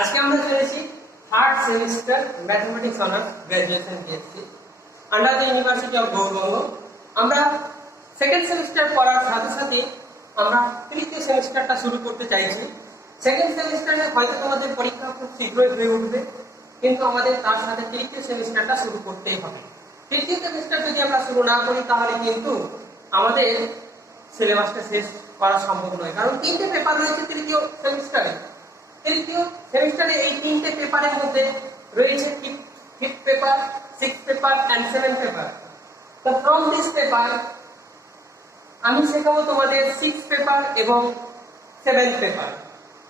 আজকে আমরা চলেছি third semester mathematics honours graduation BSc under the university of Gour Banga. আমরা সেকেন্ড সেমিস্টার পড়ার সাথে সাথে আমরা তৃতীয় সেমিস্টারটা শুরু করতে চাইছি। সেকেন্ড সেমিস্টারে হয়তো তোমাদের পরীক্ষা খুব শীঘ্রই হয়ে উঠবে, কিন্তু আমাদের তার সাথে তৃতীয় সেমিস্টারটা শুরু করতেই হবে। তৃতীয় সেমিস্টার যদি আমরা শুরু না করি তাহলে কিন্তু আমাদের সিলেবাসটা শেষ করা সম্ভব নয়, কারণ তিনটে পেপার রয়েছে তৃতীয় সেমিস্টারে। তৃতীয় সেমিস্টারে এই তিনটে পেপারের মধ্যে রয়েছে fifth paper, sixth paper and seventh paper. তো ফ্রম দিস পেপার আমি শেখাবো তোমাদের সিক্স পেপার এবং সেভেন্থ পেপার।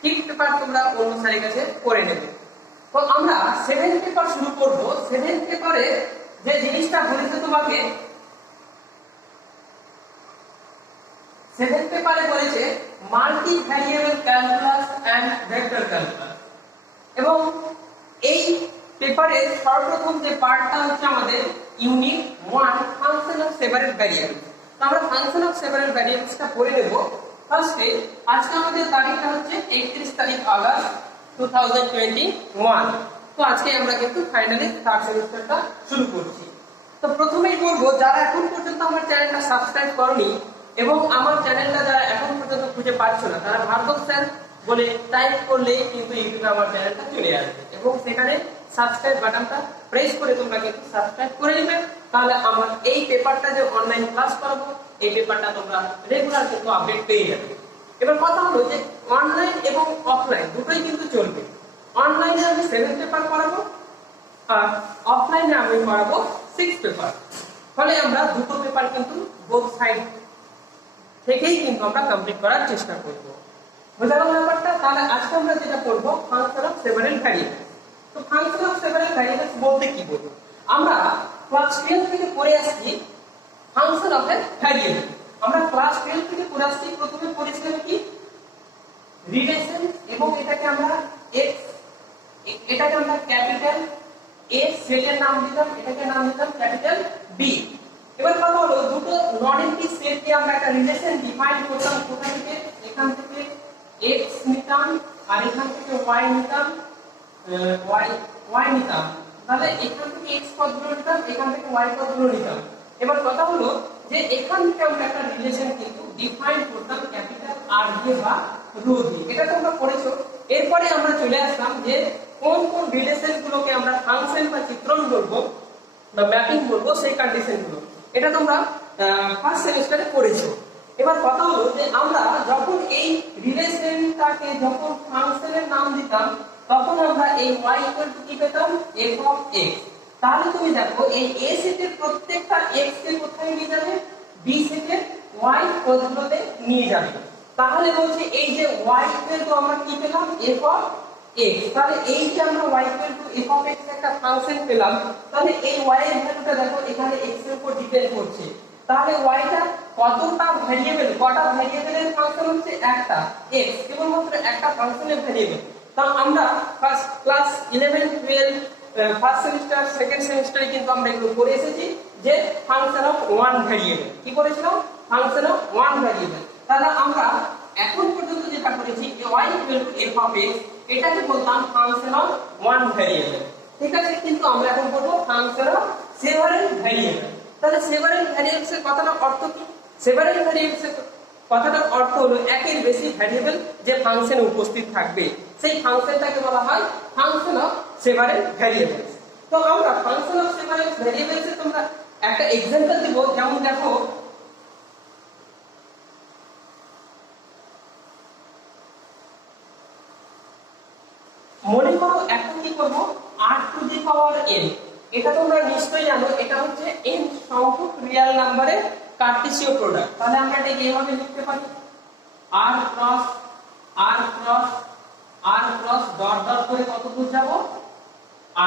ফিফথ পেপার তোমরা অন্য স্যারের কাছে করে নেবে। তো আমরা সেভেন্থ পেপার শুরু করব। সেভেন্থ পেপারে যে জিনিসটা বলেছে তোমাকে, সেভেন্থ পেপারে বলেছে multi variable calculus and vector calculus. এবং এই পেপারের সর্বপ্রথম যে পার্টটা হচ্ছে আমাদের unit 1 function of several variables. তো আমরা ফাংশন অফ সেভারেল ভ্যারিয়েবলসটা পড়ে নেব। ফার্স্টে আজকে আমাদের তারিখটা হচ্ছে 31 তারিখ আগস্ট 2021। তো আজকে আমরা কিন্তু ফাইনালি থার্ড সেমিস্টারটা শুরু করছি। তো প্রথমেই বলবো, যারা এখন পর্যন্ত আমার চ্যানেলটা সাবস্ক্রাইব করনি এবং আমার চ্যানেলটা যারা এখন পর্যন্ত খুঁজে পাচ্ছ না, তারা ভার্গব স্যার বলে টাইপ করলেই কিন্তু ইউটিউবে আমার চ্যানেলটা চলে আসবে এবং সেখানে সাবস্ক্রাইব বাটনটা প্রেস করে তোমরা কিন্তু সাবস্ক্রাইব করে নেবে। তাহলে আমার এই পেপারটা যে অনলাইন ক্লাস করাবো, এই পেপারটা তোমরা রেগুলার কিন্তু আপডেট পেয়ে যাবে। এবার কথা হলো যে অনলাইন এবং অফলাইন দুটোই কিন্তু চলবে। অনলাইনে আমি 7 পেপার করাবো আর অফলাইনে আমি করাবো 6 পেপার। ফলে আমরা দুটো পেপার কিন্তু বোথ সাইড থেকেই কিন্তু আমরা কমপ্লিট করার চেষ্টা করব। বোঝা গেল ব্যাপারটা? তাহলে আজকে আমরা যেটা পড়ব ফাংশন অফ সেভারেল ভ্যারিয়েবলস। তো ফাংশন অফ সেভারেল ভ্যারিয়েবলস বলতে কি বলবো, আমরা ক্লাস 12 থেকে পড়ে আসছি ফাংশন অফ এ ভ্যারিয়েবল। আমরা ক্লাস 12 থেকে পড়ে আসছি, প্রথমে পড়েছিলাম কি রিলেশন, এবং এটাকে আমরা এক্স, এটাকে আমরা ক্যাপিটাল এ সেটের নাম দিলাম, এটাকে নাম দিলাম ক্যাপিটাল বি। এবার কথা হলো দুটো নন এমপ্টি সেটকে আমরা একটা রিলেশন ডিফাইন করতাম। কোথা থেকে? এখান থেকে x নিতাম আর এখান থেকে y নিতাম, y নিতাম। তাহলে এখান থেকে x পদগুলো নিতাম, এখান থেকে y পদগুলো নিতাম। এবার কথা হলো যে এখান থেকে আমরা একটা রিলেশন কিন্তু ডিফাইন করতাম ক্যাপিটাল আর দিয়ে বা রো দিয়ে। এটা তোমরা পড়েছো। এরপরে আমরা চলে আসলাম যে কোন কোন রিলেশন গুলোকে আমরা ফাংশন বা চিত্রণ বলবো বা ম্যাপিং বলবো, সেই কন্ডিশন গুলো। এটা তোমরা ফার্স্ট সেমিস্টারে পড়েছো। এবার কথা হলো যে আমরা যখন এই রিলেশনটাকে যখন ফাংশনের নাম দিতাম, তখন আমরা এই y কি পেতাম? f of x। তাহলে তুমি দেখো এই a সেটের প্রত্যেকটা x কে কোথায় নিয়ে যাবে? b সেটের y পদগুলোতে নিয়ে যাবে। তাহলে বলছে এই যে y ইকুয়াল টু আমরা কি পেলাম? f of x। তাহলে এই যে আমরা y equal to f of x একটা ফাংশন পেলাম, তাহলে এই y এর ভ্যালুটা দেখো এখানে x এর উপর ডিপেন্ড করছে। তাহলে y টা কতটা ভ্যারিয়েবল, কটা ভ্যারিয়েবলের ফাংশন হচ্ছে? একটা x, কেবলমাত্র একটা ফাংশনের ভ্যারিয়েবল। তা আমরা first class 11 12 first semester second সেমিস্টারে কিন্তু আমরা এগুলো পড়ে এসেছি যে ফাংশন অফ ওয়ান ভ্যারিয়েবল। কি করেছিলাম? Function of one variable. তাহলে আমরা এখন পর্যন্ত যেটা করেছি y f of x, এটাকে বলতাম ফাংশন অফ ওয়ান ভ্যারিয়েবল। ঠিক আছে, কিন্তু আমরা এখন বলবো ফাংশন অফ সেভারেল ভ্যারিয়েবল। তাহলে সেভারেল ভ্যারিয়েবলস এর কথাটার অর্থ কি? সেভারেল ভ্যারিয়েবলস এর কথাটার অর্থ হলো একের বেশি ভ্যারিয়েবল যে ফাংশনে উপস্থিত থাকবে, সেই ফাংশনটাকে বলা হয় ফাংশন অফ সেভারেল ভ্যারিয়েবলস। তো আমরা ফাংশন অফ সেভারেল ভ্যারিয়েবলস এর তোমরা একটা एग्जांपल দেব। যেমন দেখো, মনে করো এখন কি করব r to the power n। এটা তোমরা নিশ্চয়ই জানো, এটা হচ্ছে n সংখ্যক রিয়েল নাম্বারের কার্টেসীয় প্রোডাক্ট। তাহলে আমরা এটাকে এইভাবে লিখতে পারি r cross r cross r cross dot dot করে কত দূর যাব?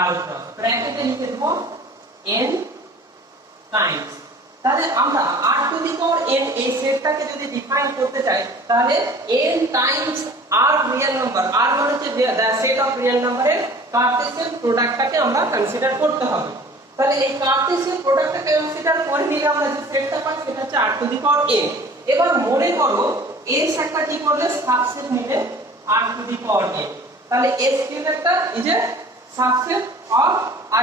r ক্রস ব্র্যাকেটে লিখে দেব n টাইমস। তাহলে আমরা r to the power n এই সেটটাকে যদি ডিফাইন করতে চাই, তাহলে n Times r real number, r মানে হচ্ছে দ্য সেট অফ রিয়েল নাম্বারের কার্টেসিয়ান প্রোডাক্টটাকে আমরা কনসিডার করতে হবে। তাহলে এই কার্টেসিয়ান প্রোডাক্টটাকে কনসিডার করে নিলে আমরা যে সেটটা পাই সেটা হচ্ছে r to the power n। এবার মনে করো s একটা কি করলে সাবসেট নিলে r to the power n। তাহলে s কি হলো একটা এই যে subset of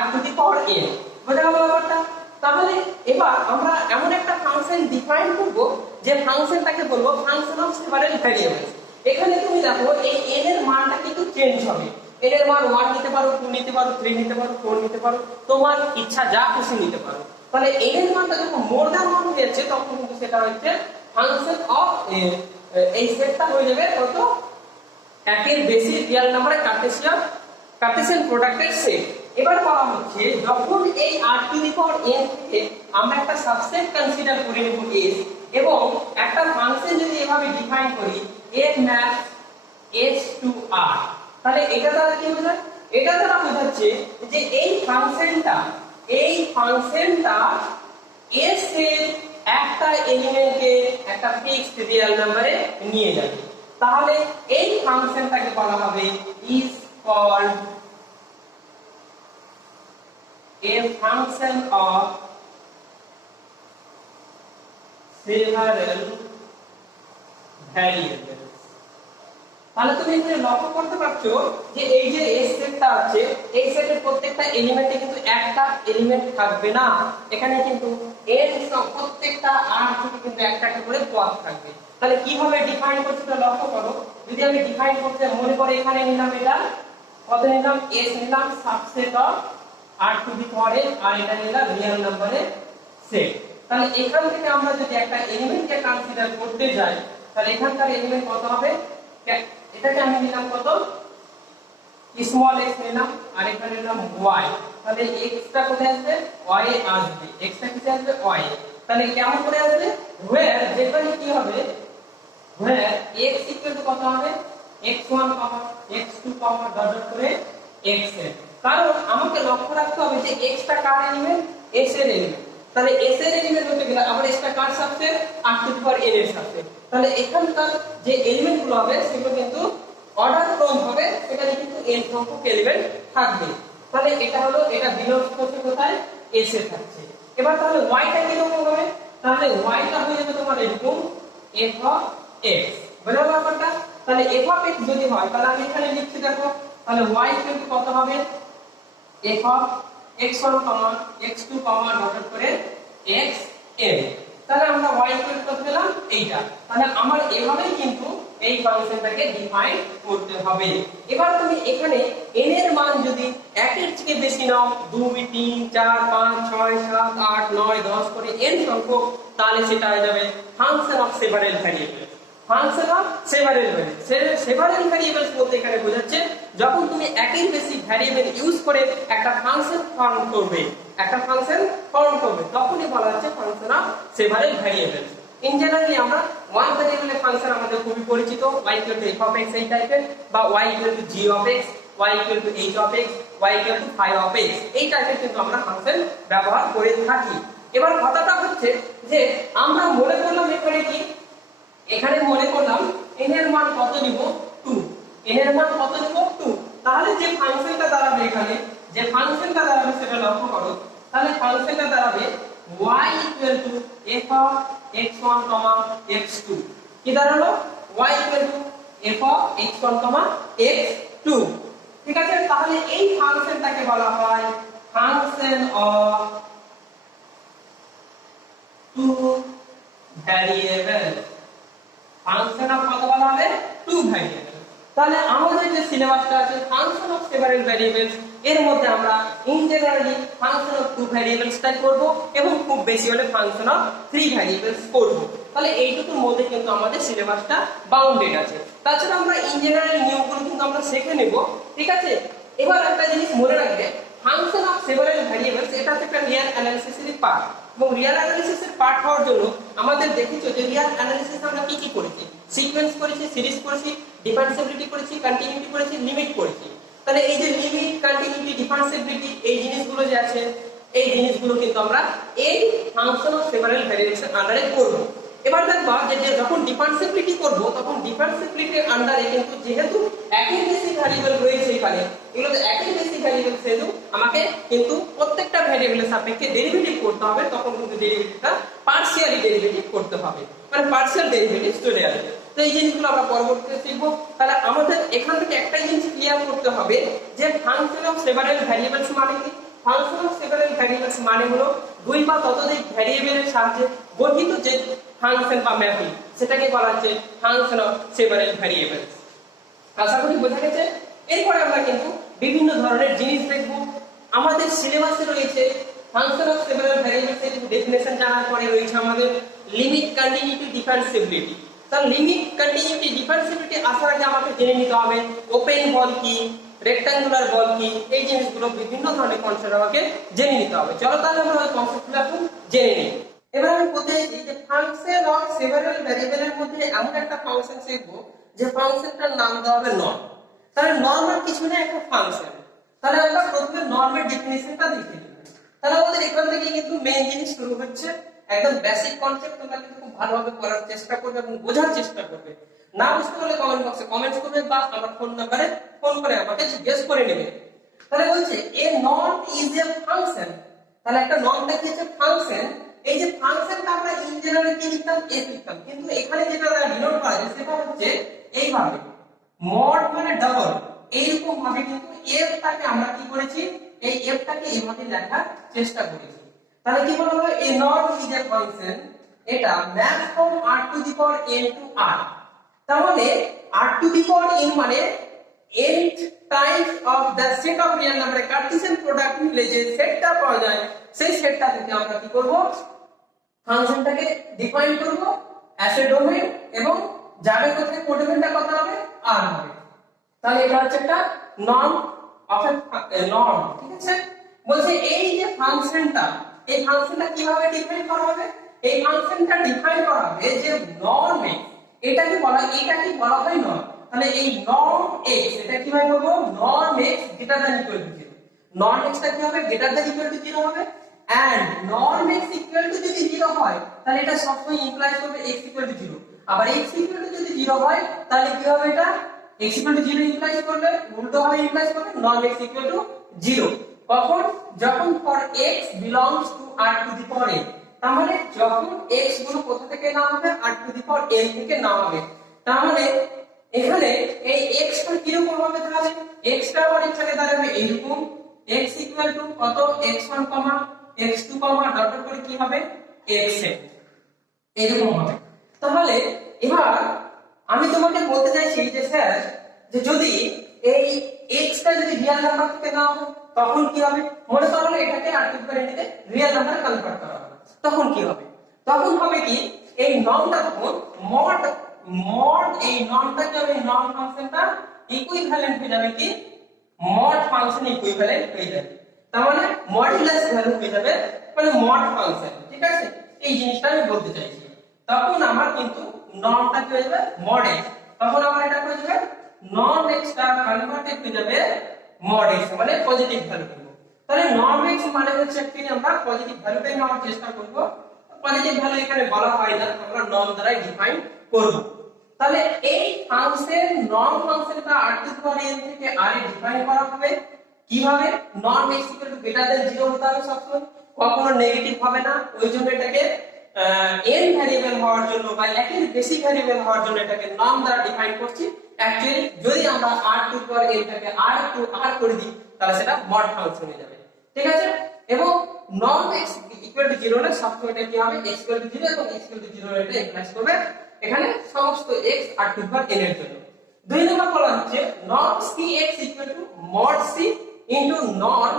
r to the power n। বোঝা গেল ব্যাপারটা? তাহলে এবার আমরা এমন একটা ফাংশন ডিফাইন করব যে ফাংশনটাকে বলবো ফাংশন অফ সেভারাল ভ্যারিয়েবল। এখানে তুমি দেখো এই n এর মানটা কিন্তু চেঞ্জ হবে। n এর মান 1 নিতে পারো, 2 নিতে পারো, 3 নিতে পারো, 4 নিতে পারো, তোমার ইচ্ছা যা খুশি নিতে পারো। তাহলে n এর মানটা যখন মোর দ্যান 1 হয়ে যাচ্ছে তখন কিন্তু সেটা হচ্ছে ফাংশন অফ এই সেটটা হয়ে যাবে কত, একের বেশি রিয়েল নাম্বারের কার্টেসিয়ান প্রোডাক্টের সেট। এবার বলা হচ্ছে যখন এই r to the power n থেকে আমরা একটা সাবসেট কনসিডার করে নেব s, এবং একটা ফাংশন যদি এভাবে ডিফাইন করি f map s to r, তাহলে এটা দ্বারা কি বোঝায়? এটা দ্বারা বোঝাচ্ছে যে এই ফাংশনটা s এর একটা এলিমেন্টকে একটা ফিক্সড রিয়েল নম্বরে নিয়ে যাবে। তাহলে এই ফাংশনটাকে বলা হবে is called a function of several variables। তাহলে তুমি এখানে লক্ষ্য করতে পারছো যে এই যে s সেটটা আছে, এই সেটের প্রত্যেকটা এলিমেন্টে কিন্তু একটা এলিমেন্ট থাকবে না, এখানে কিন্তু n প্রত্যেকটা r থেকে কিন্তু একটা একটা করে পদ থাকবে। তাহলে কিভাবে ডিফাইন করতে তো লক্ষ্য করো। যদি আমি ডিফাইন করতে মনে করে এখানে নিলাম, এটা কত নিলাম, s নিলাম subset of r to the power n, আর এটা নিলাম রিয়েল নম্বরের সেট। তাহলে এখান থেকে আমরা যদি একটা এলিমেন্টকে কনসিডার করতে যাই তাহলে এখানকার এলিমেন্ট কত হবে, এটাকে আমি নিলাম কত, স্মল x নিলাম, আর এখানে নিলাম y। তাহলে x টা কোথায় আসবে, y এ আসবে, x টা কোথায় আসবে, y এ। তাহলে কেমন করে আসবে, where যেখানে কি হবে, where x ইকুয়াল টু কত হবে, x1, x2, ডট করে xn। কারণ আমাকে লক্ষ্য রাখতে হবে যে x টা কার এলিমেন্ট, s এর এলিমেন্ট। তাহলে s এর এলিমেন্ট হতে গেলে আবার s টা কার subset, r to the power n এর সাবসেট। তাহলে এখানকার যে এলিমেন্ট গুলো হবে সেগুলো কিন্তু অর্ডার ক্রম হবে, সেখানে কিন্তু n সংখ্যক এলিমেন্ট থাকবে। তাহলে এটা হলো, এটা বিলংস করতে কোথায়, s এ থাকছে। এবার তাহলে y টা কি রকম হবে, তাহলে y টা হয়ে যাবে তোমার এরকম f অফ x। বুঝা গেল ব্যাপারটা? তাহলে f অফ x যদি হয় তাহলে আমি এখানে লিখছি দেখো, তাহলে y কিন্তু কত হবে, f of x1, x2, dot করে xn। তাহলে আমরা y ইকুয়াল কত পেলাম, এইটা। তাহলে আমার এভাবেই কিন্তু এই ফাংশনটাকে ডিফাইন করতে হবে। এবার তুমি এখানে n এর মান যদি 1 এর থেকে বেশি নাও, 2, 3, 4, 5, 6, 7, 8, 9, 10 করে n সংখ্যক, তাহলে সেটা হয়ে যাবে function of several variable. Function of several variable, several variables বলতে এখানে বোঝাচ্ছে যখন তুমি একের বেশি ভ্যারিয়েবল ইউজ করে একটা ফাংশন ফর্ম করবে, তখনই বলা হচ্ছে function of several variable. In generally আমরা ওয়ান ভ্যারিয়েবলের ফাংশন আমাদের খুবই পরিচিত, y equal to f of x এই টাইপের, বা y equal two g of x, y equal two h of x, y equal two phi of x, এই টাইপের কিন্তু আমরা ফাংশন ব্যবহার করে থাকি। এবার কথাটা হচ্ছে যে আমরা মনে করলাম এখানে কি, এখানে মনে করলাম n এর মান কত নিব, 2, n এর মান কত নিব, 2। তাহলে যে ফাংশনটা দাঁড়াবে এখানে, যে ফাংশনটা দাঁড়াবে সেটা লক্ষ্য করো। তাহলে ফাংশনটা দাঁড়াবে y equal to f of x1, x2। কি দাঁড়ালো, y equal to f of x1, x2। ঠিক আছে? তাহলে এই ফাংশনটাকে বলা হয় function of two variable. Function of কত বলা হবে, টু ভ্যারিয়েবল। তাহলে আমাদের যে সিলেবাসটা আছে ফাংশন অফ সেভারাল ভ্যারিয়েবলস, এর মধ্যে আমরা in generally function of two ভ্যারিয়েবলসটাই করব, এবং খুব বেশি হলে ফাংশন অফ থ্রি ভ্যারিয়েবলস করব। তাহলে এইটুকুর মধ্যে কিন্তু আমাদের সিলেবাসটা বাউন্ডেড আছে। তাছাড়া আমরা ইন জেনারেলি নিয়মগুলো কিন্তু আমরা শিখে নেব। ঠিক আছে? এবার একটা জিনিস মনে রাখবে, ফাংশন অফ সেভারাল ভ্যারিয়েবলস এটা হচ্ছে একটা রিয়াল অ্যানালিসিসের পার্ট, এবং রিয়াল অ্যানালিসিসের পার্ট হওয়ার জন্য আমাদের দেখেছো যে রিয়াল অ্যানালিসিস আমরা কি কি করেছি, সিকোয়েন্স করেছি, সিরিজ করেছি, ডিফারেন্সিবিলিটি করেছি, কন্টিনিউইটি করেছি, লিমিট করেছি। তাহলে এই যে লিমিট, কন্টিনিউইটি, ডিফারেন্সিবিলিটি, এই জিনিসগুলো যে আছে, এই জিনিসগুলো কিন্তু আমরা এই ফাংশন অফ সেভারাল ভ্যারিয়েবলস এর আন্ডারে করব। এবার দেখবা যে যখন ডিফারেন্সিবিলিটি করব তখন ডিফারেন্সিবিলিটির আন্ডারে কিন্তু যেহেতু একের বেশি ভ্যারিয়েবল রয়েছে এখানে, এগুলো তো একের বেশি ভ্যারিয়েবল, সেহেতু আমাকে কিন্তু প্রত্যেকটা ভ্যারিয়েবলের সাপেক্ষে ডেরিভেটিভ করতে হবে। তখন কিন্তু ডেরিভেটিভটা পার্শিয়ালি ডেরিভেটিভ করতে হবে, মানে পার্শিয়াল ডেরিভেটিভ চলে আসবে। তো এই জিনিসগুলো আমরা পরবর্তীতে শিখবো। তাহলে আমাদের এখান থেকে একটা জিনিস ক্লিয়ার করতে হবে যে ফাংশন অফ সেভারাল ভ্যারিয়েবলস মানে কি। ফাংশন অফ সেভারাল ভ্যারিয়েবলস মানে হলো দুই বা ততোধিক ভ্যারিয়েবলের সাহায্যে গঠিত যে ফাংশন বা ম্যাপিং, সেটাকে বলা হচ্ছে ফাংশন অফ সেভারাল ভ্যারিয়েবলস। আশা করি বোঝা গেছে। এরপরে আমরা কিন্তু বিভিন্ন ধরনের জিনিস দেখব। আমাদের সিলেবাসে রয়েছে ফাংশন অফ সেভারাল ভ্যারিয়েবলস এর ডেফিনেশন জানার পরে রয়েছে আমাদের লিমিট, কন্টিনিউটি, ডিফারেন্সিবিলিটি। তার লিমিট, কন্টিনিউটি, ডিফারেন্সিবিলিটি আসার আগে আমাকে জেনে নিতে হবে ওপেন বল কি, রেক্টাঙ্গুলার বল কি, এই জিনিসগুলো বিভিন্ন ধরনের কনসেপ্ট আমাকে জেনে নিতে হবে। চলো তাহলে আমরা ওই কনসেপ্টগুলো এখন জেনে নিই। এবার আমি বলতে চাইছি যে ফাংশন অফ সেভারাল ভ্যারিয়েবলের মধ্যে এমন একটা ফাংশন শিখবো যে ফাংশনটার নাম দেওয়া হবে নর্ম। তাহলে নর্ম আর কিছু না, একটা ফাংশন। তাহলে আমরা প্রথমে নর্মের ডেফিনিশনটা দেখে নিই। তাহলে আমাদের এখান থেকে কিন্তু মেইন জিনিস শুরু হচ্ছে। একদম বেসিক কনসেপ্ট তোমরা কিন্তু খুব ভালোভাবে পড়ার চেষ্টা করবে এবং বোঝার চেষ্টা করবে। না বুঝতে পারলে কমেন্ট বক্সে কমেন্টস করবে বা আমার ফোন নাম্বারে ফোন করে আমাকে জিজ্ঞেস করে নেবে। তাহলে বলছে এ নর্ম ইজ এ ফাংশন। তাহলে একটা নর্মটা কি হচ্ছে? ফাংশন। এই যে ফাংশনটা আমরা ইন জেনারেল কি লিখতাম? এফ লিখতাম, কিন্তু এখানে যেটা ডিনোট করা যায় সেটা হচ্ছে এইভাবে মড মানে ডাবল, এইরকম ভাবে কিন্তু এফটাকে আমরা কি করেছি, এই এফটাকে এইভাবে লেখার চেষ্টা করেছি। তাহলে কি বলা হলো? A norm is a function, এটা map from r to the power n to r। তার মানে r to the power n মানে nth times of the set of real নাম্বারের কার্টেসিয়ান প্রোডাক্ট নিলে যে সেটটা পাওয়া যায় সেই সেটটা থেকে আমরা কি করব, ফাংশনটাকে ডিফাইন করব অ্যাজ এ ডোমেইন এবং যাবে কোথায় কোডোমেইনটা কত হবে? r হবে। তাহলে এটা হচ্ছে একটা নর্ম অফ এ নর্ম, ঠিক আছে? বলছে এই যে ফাংশনটা, এই ফাংশনটা কিভাবে ডিফাইন করা হবে? এই ফাংশনটা ডিফাইন করা হবে যে নর্ম x, এটাকে বলা হয় নর্ম। তাহলে এই নর্ম x এটা কিভাবে বলবো? Norm x greater than equal to 0। Norm x টা কি হবে? গ্রেটার দ্যান ইকুয়াল টু 0 হবে। And norm x equal to যদি 0 হয় তাহলে এটা সবসময় ইমপ্লাইজ করবে x ইকুয়াল টু 0। আবার x ইকুয়াল টু যদি 0 হয় তাহলে কি হবে? এটা x ইকুয়াল টু 0 ইমপ্লাইজ করবে, উল্টো ভাবে ইমপ্লাইজ করবে নর্ম x ইকুয়াল টু 0। কখন? যখন for x belongs to r to the power n। তার মানে যখন x গুলো কোথা থেকে নাম হবে? r to the power n থেকে নাম হবে। তার মানে এখানে এই x টা কি রকম হবে? তাহলে x টা আমার এখানে দাঁড়াবে এইরকম, x ইকুয়াল টু কত? x1, x2, ডট ডট করে কি হবে? xn, এরকম হবে। তাহলে এবার আমি তোমাকে বলতে চাইছি যে স্যার, যে যদি এই x টা যদি রিয়েল নাম্বার থেকে নাও তখন কি হবে? মনে করো এটাকে r to the power n তে রিয়েল নাম্বারে কনভার্ট করা হবে, তখন কি হবে? তখন হবে কি, এই নর্মটা তখন মড এই নর্মটা কি হবে? নর্ম ফাংশনটা ইকুইভ্যালেন্ট হয়ে যাবে কি মড ফাংশন ইকুইভ্যালেন্ট হয়ে যাবে। তার মানে মডুলাস ভ্যালু হয়ে যাবে মানে মড ফাংশন, ঠিক আছে? এই জিনিসটা আমি বলতে চাইছি। তখন আমার কিন্তু নর্মটা কি হয়ে যাবে? Mod x। তখন আমার এটা হয়ে যাবে নর্ম x টা কনভার্টেড হয়ে যাবে মড x, মানে পজিটিভ ভ্যালু পাবো। তাহলে নর্ম x মানে হচ্ছে অ্যাকচুয়ালি আমরা পজিটিভ ভ্যালুটাই নেওয়ার চেষ্টা করব। পজিটিভ ভ্যালু এখানে বলা হয় না, আমরা নর্ম দ্বারাই ডিফাইন করব। তাহলে এই ফাংশন নর্ম ফাংশনটা r to the power n থেকে r এ ডিফাইন করা হবে কিভাবে? Norm x equal two greater than 0 হতে হবে সবসময়, কখনো নেগেটিভ হবে না। ওই জন্য এটাকে n ভ্যারিয়েবল হওয়ার জন্য বা একের বেশি ভ্যারিয়েবল হওয়ার জন্য এটাকে নর্ম দ্বারা ডিফাইন করছি। অ্যাকচুয়ালি যদি আমরা r to the power n টাকে r টু r করে দিই তাহলে সেটা মড ফাংশন হয়ে যাবে, ঠিক আছে? এবং নর্ম x ইকুয়াল টু 0 হলে সবসময় এটা কি হবে? x ইকুয়াল টু 0 এবং x ইকুয়াল টু 0 এটা ইমপ্লাইজ করবে এখানে সমস্ত x r to the power n এর জন্য। দুই নম্বর বলা হচ্ছে norm cx equal to mod c into norm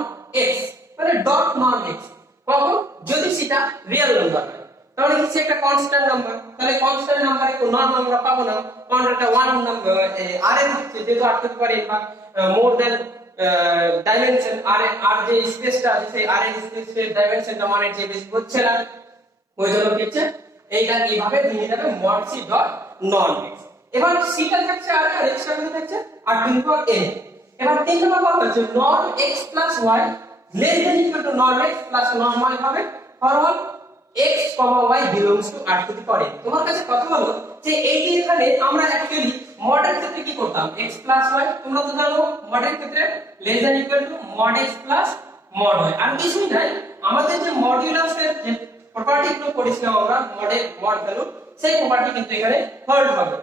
x, মানে ডট নর্ম x। কখন? যদি সেটা রিয়েল নাম্বার হয়, তাহলে কি একটা কনস্ট্যান্ট নাম্বার, তাহলে কনস্ট্যান্ট নাম্বারে কোন নর্ম আমরা পাবো না, কারণ এটা 1 নাম্বার r এর হচ্ছে, যেহেতু r to the power n বা মোর দ্যান ডাইমেনশন r যে স্পেসটা আছে সেই r এর স্পেসের ডাইমেনশনটা মানে যে বেশি হচ্ছে না, ওই জন্য কি হচ্ছে এইটা এইভাবে ভেঙে যাবে mod c dot norm x। এবার c টা থাকছে r আর x টা থাকছে r to the power n। এবার 3 নম্বর বলা হচ্ছে norm x plus y less than equal to norm x plus norm y হবে for all x, y belongs to r to the power n। তোমার কাছে কথা হলো যে এই যে এখানে আমরা অ্যাকচুয়ালি মডের ক্ষেত্রে কি করতাম? x প্লাস y, তোমরা তো জানো মডের ক্ষেত্রে less than equal to mod x plus mod y। আর কিছুই নাই, আমাদের যে মডুলাসের যে প্রপার্টি গুলো পড়েছিলাম আমরা মডের মড ভ্যালু, সেই প্রপার্টি কিন্তু এখানে হোল্ড হবে।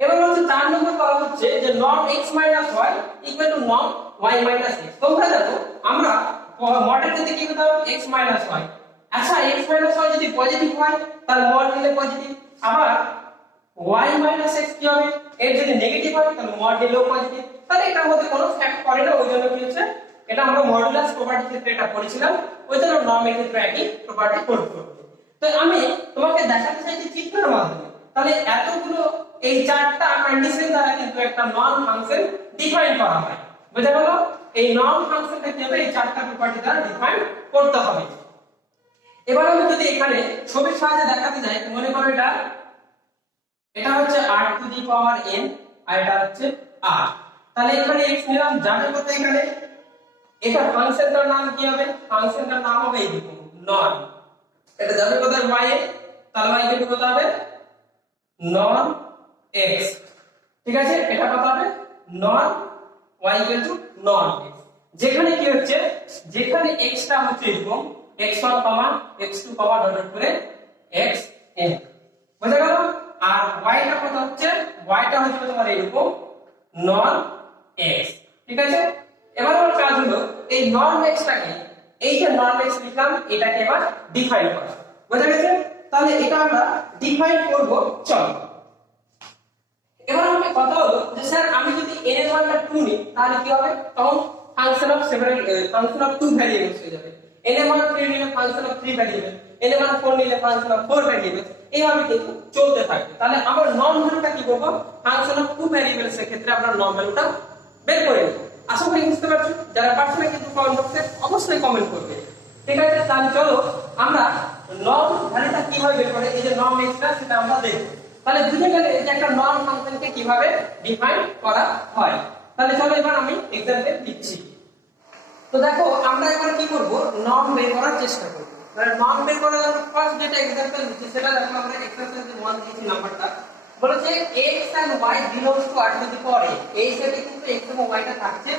এবার হচ্ছে 4 নম্বর বলা হচ্ছে যে norm x minus y equal to norm y minus x। তোমরা জানো আমরা মডেল থেকে কি পেতাম x মাইনাস y। আচ্ছা x মাইনাস y যদি পজিটিভ হয় তার মড নিলে পজিটিভ, আবার y মাইনাস x কি হবে, এর যদি নেগেটিভ হয় তাহলে মড নিলেও পজিটিভ। তাহলে এটার মধ্যে কোনো ফ্যাক্ট করে না, ওই জন্য কি হচ্ছে এটা আমরা মডুলাস প্রপার্টি ক্ষেত্রে এটা পড়েছিলাম, ওই জন্য নর্মের ক্ষেত্রে একই প্রপার্টি প্রয়োগ করব। তো আমি তোমাকে দেখাতে চাইছি চিত্রের মাধ্যমে, তাহলে এতগুলো এই চারটা কন্ডিশন দ্বারা কিন্তু একটা নন ফাংশন ডিফাইন করা হয়। বুঝা গেল? এই নন ফাংশনটা কি হবে, এই চারটা প্রপার্টি দ্বারা ডিফাইন করতে হবে। এবার আমি যদি এখানে ছবির সাহায্যে দেখাতে যাই, মনে করো এটা হচ্ছে r to the power n আর এটা হচ্ছে r, তাহলে এখানে x নিলাম, যাবে কত এখানে, এটা ফাংশনটার নাম কি হবে, ফাংশনটার নাম হবে এইরকম নর্ম। এটা যাবে কত y এ, তাহলে y কত হবে নর্ম x, ঠিক আছে, এটা কত হবে নর্ম y নর্ম x। যেখানে কি হচ্ছে, যেখানে x টা হচ্ছে এরকম x1, x2 ডট করে xn, বুঝা গেল? আর y টা কত হচ্ছে, y টা হচ্ছে তোমার এরকম নর্ম x, ঠিক আছে। এবার আমার কাজ হলো এই নর্ম x টাকে, এই যে নর্ম x লিখলাম এটাকে এবার ডিফাইন করা, বুঝা গেছে? তাহলে এটা আমরা ডিফাইন করব, চলো। এবার আমাকে কথা হলো যে স্যার আমি যদি n এর মানটা 2 নিই তাহলে কি হবে, তখন ফাংশন অফ 2 ভ্যারিয়েবলস হয়ে যাবে। n এর মান 3 নিলে ফাংশন অফ 3 ভ্যারিয়েবল, n এর মান 4 নিলে ফাংশন অফ 4 ভ্যারিয়েবল, এইভাবে কিন্তু চলতে থাকবে। তাহলে আমরা নর্ম ভ্যালুটা কি করব, ফাংশন অফ 2 ভ্যারিয়েবলস এর ক্ষেত্রে আমরা নর্ম ভ্যালুটা বের করে নেব। আশা করি বুঝতে পারছো, যারা পারছো না কিন্তু কমেন্ট বক্সে অবশ্যই কমেন্ট করবে, ঠিক আছে। তাহলে চলো আমরা নর্ম ভ্যালুটা কিভাবে বের করে, এই যে নর্ম x টা সেটা আমরা দেখব। তাহলে বুঝে গেলে যে একটা নর্ম ফাংশনকে কিভাবে ডিফাইন করা হয়। তাহলে চলো এবার আমি एग्जांपल দিচ্ছি। তো দেখো আমরা এবার কি করব, নর্ম বের করার চেষ্টা করব। তাহলে নর্ম বের করার জন্য ফার্স্ট যেটা एग्जांपल দিচ্ছি সেটা দেখো, আমরা एग्जांपल যে 1 দিয়েছি নাম্বারটা, বলেছে x and y belongs to r to the power a। এই সেটে কিন্তু x এবং y টা থাকছে,